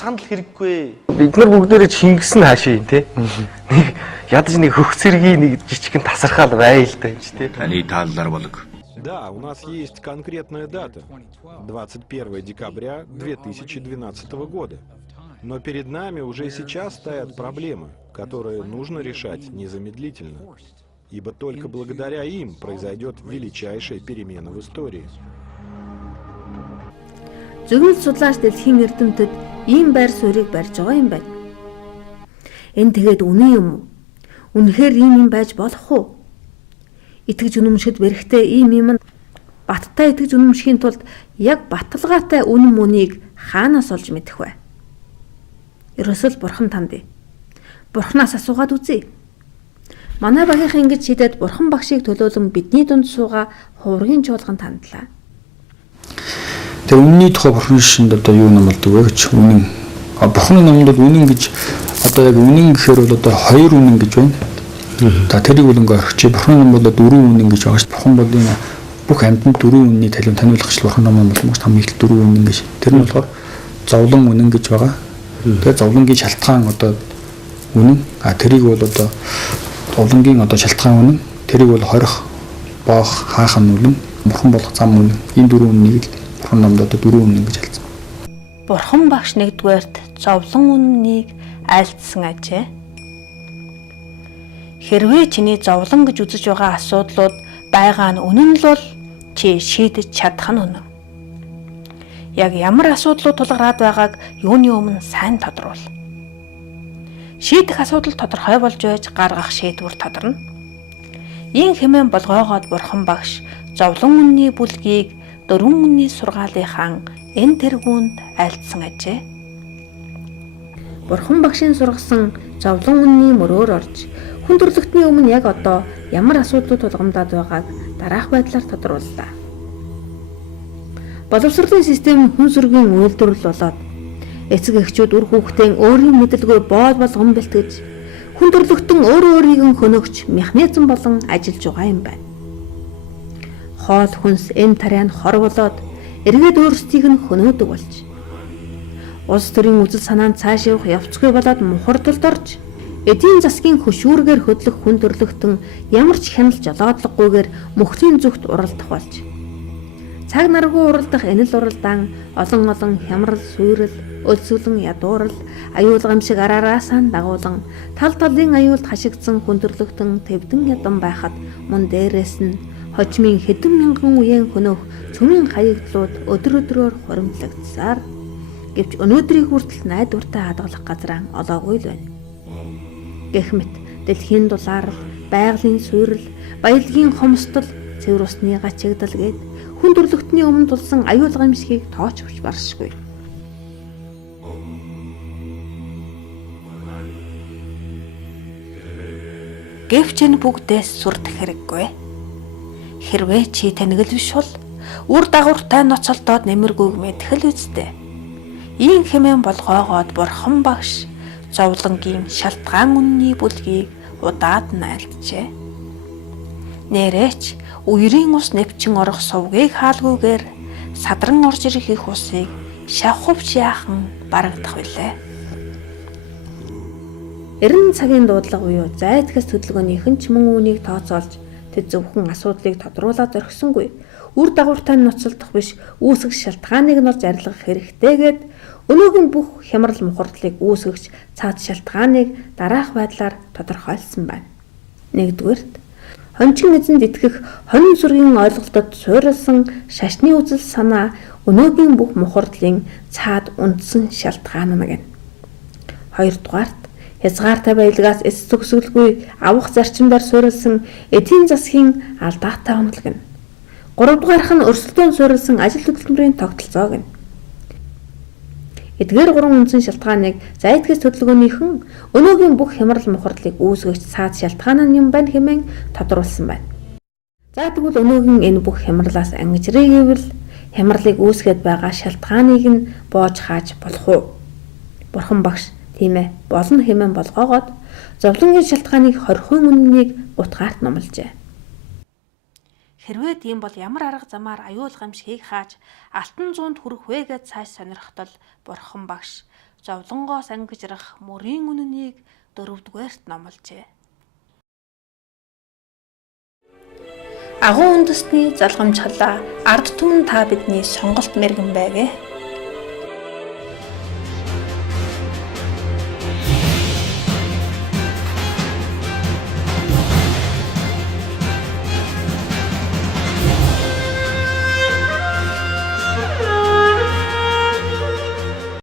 санал хэрэггүй. Бид нар бүгдээрээ Чингис нь хаашаа юм те. Нэг ядаж нэг хөхцэргийн нэг жижигхэн тасархал байл та юм чи те. Таны тааллар болог. Да, у нас есть конкретная дата. 21 декабря 2012 года. Но перед нами уже сейчас стоят проблемы, которые нужно решать незамедлительно. Ибо только благодаря им произойдет величайшая перемена в истории. Зөвхөн судлаач дэлхийн эрдэмтэд ийм байр суурийг барьж байгаа юм байна. Энэ тэгээд үнэн юм уу? Үнэхээр ийм юм байж болох уу? Итгэж үнэмшгэд бэрхтээ ийм юм баттай итгэж үнэмшхийн тулд яг баталгаатай үнэн мөнийг хаанаас олж мэдэх вэ? Ерөөсөл бурхан танд. Бурханаас асуугаад үзье. Манай багийнхан ингэж шийдээд бурхан багшийг төлөөлөн бидний дунд суугаа хувргийн чуулган тандлаа. Тэгээ үнний тухай бурханы шинд одоо юу нам болдог вэ гэж үнэн. Бурханы номдод үнэн гэж одоо яг үнэн гэхээр бол одоо хоёр үнэн гэж байна. За тэрийг бол ингээ орчих. Бурханы ном бол дөрвөн үнэн гэж байгаа шүү. Бурхан бол энэ бүх амьтанд дөрвөн үнний талын таниулах бурханы ном бол most хамгийн их дөрвөн үнэн гэж. Тэр нь болохоор зовлон үнэн гэж байгаа. Тэгээ зовлонгийн шалтгаан одоо үнэн. Тэрийг бол одоо зовлонгийн одоо шалтгаан үнэн. Тэрийг бол хорих, боох, хаах нь үнэн. Бурхан болох зам үнэн. Энэ дөрвөн үннийг л бурхан номд одоо дөрвөн үнэн гэж хэлсэн. Бурхан багш нэгдүгээрт зовлон үннийг айлтсан ажээ. Хэрвээ чиний зовлон гэж үзэж байгаа асуудлууд байгаа нь үнэн л бол чи шийдэж чадах нь үнэн. Яг ямар асуудлууд тулгараад байгааг юуны өмнө сайн тодруулах. Шийдэх асуудал тодорхой болж байж гаргах шийдвэр тодорно. Ийн хэмээн болгоогоод бурхан багш зовлон үнний бүлгийг дөрвөн үнний сургаалынхан энэ тэргуунд айлтсан ажээ. Бурхан багшийн сургасан зовлон үнний мөрөөр орж хүн төрлөختний өмнө яг одоо ямар асуудлууд тулгамдаад байгааг дараах байдлаар тодрууллаа. Боловсролын систем хүн сүргийн үйлдвэрлэл болоод эцэг эхчүүд үр хүүхдийн өөрийн мэдлгүй боол болгон бэлтгэж хүн төрлөختөн өөрийгөө хөнөөгч механизм болон ажиллаж байгаа юм байна. Хоол хүнс эм тариа нь хор болоод эргээд өөрсдийг нь хөнөөдөг болж улс төрийн үзэл санаанд цааш явах явцгүй болоод мухардалд орж эдийн засгийн хөшүүргээр хөдлөх хүн төрлөختөн ямар ч хяналт жолоодлогогүйгээр мөхрийн зүгт уралдах болж цаг наргүй уралдах энэ л уралдаан олон хямрал суйрал өлсгөлэн ядуурал аюулгам шиг араараасаа дагуулan тал талын аюулд хашигдсан хүн төрлөختөн тэвдэн ядан байхад мөн дээрээс нь хожмын хэдэн мянган үеийн хөнөөх цөмийн хаягдлууд өдөр өдрөөр хуримтлагдсаар гэвч өнөөдрийг хүртэл найдвартай хадгалах газраа олоогүй л байна. Гэх мэт дэлхийн дулаарл, байгалийн суйрал, баялагын хомсдол, цэвэр усны гачигдал гээд хүн төрлөختний өмнө тулсан аюул гамшигыг тооч өгч баршгүй. Гэвч энэ бүгдээс сүрдэх хэрэггүй. Хэрвээ чи танигл биш бол үр дагавартай ноцолдоод нэмэргүйг мэдэх л үстэй. Ийм хэмээн болгоогоод бурхан багш зовлонгийн шалтгаан үнний бүлгийг удаад нь айлтжээ. Нэрээч үерийн ус нэвчин орох сувгийг хаалгүйгээр садран орж ирэх их усыг шавховч яахан барагдах билээ. Эрен цагийн дуудлага буюу зайдгаас хөдөлгөөнийхэн ч мөн үүнийг тооцоолж тэд зөвхөн асуудлыг тодруулаад орхисонгүй үр дагавартай ноцолдох биш үүсгэх шалтгааныг нь олж арилгах хэрэгтэйгээд өнөөгийн бүх хямрал мухардлыг үүсгэж цаад шалтгааныг дараах байдлаар тодорхойлсон байна. Нэгдүгээрт хончин эзэнд итгэх хонин сүргийн ойлголтод суурилсан шашны үзэл санаа өнөөгийн бүх мухардлын цаад үндсэн шалтгаан нь гэнэ. Хоёрдугаарт хязгаартай баялгаас эс төгсгөлгүй авах зарчимдаар суурилсан эдийн засгийн алдаатай онол гэнэ. Гуравдугаарх нь өрсөлдөөн суурилсан ажил хөдөлмөрийн тогтолцоо гэнэ. Эдгээр гурван үндсэн шалтгааныг зайдгээс хөдөлгөөнийхэн өнөөгийн бүх хямрал мухардлыг үүсгэж цаад шалтгаан нь юм байна хэмээн тодруулсан байна. За тэгвэл өнөөгийн энэ бүх хямралаас ангижрээ гэвэл хямралыг үүсгээд байгаа шалтгааныг нь боож хааж болох уу? Бурхан багш тийм ээ болно хэмээн болгоогоод зовлонгийн шалтгааныг хорхойн үннийг утгаарт номложээ. Хэрвээ тийм бол ямар арга замаар аюул гамшигыг хааж алтан зуунд хүрэх вэ гэж цааш сонирхтол бурхан багш зовлонгоос ангижрах мөрийн үнэнийг 4-р номлжээ. Агуу үндэсний залгамж халаа ард түмэн та бидний сонголт мэргэн байгээ.